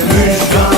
Müjgan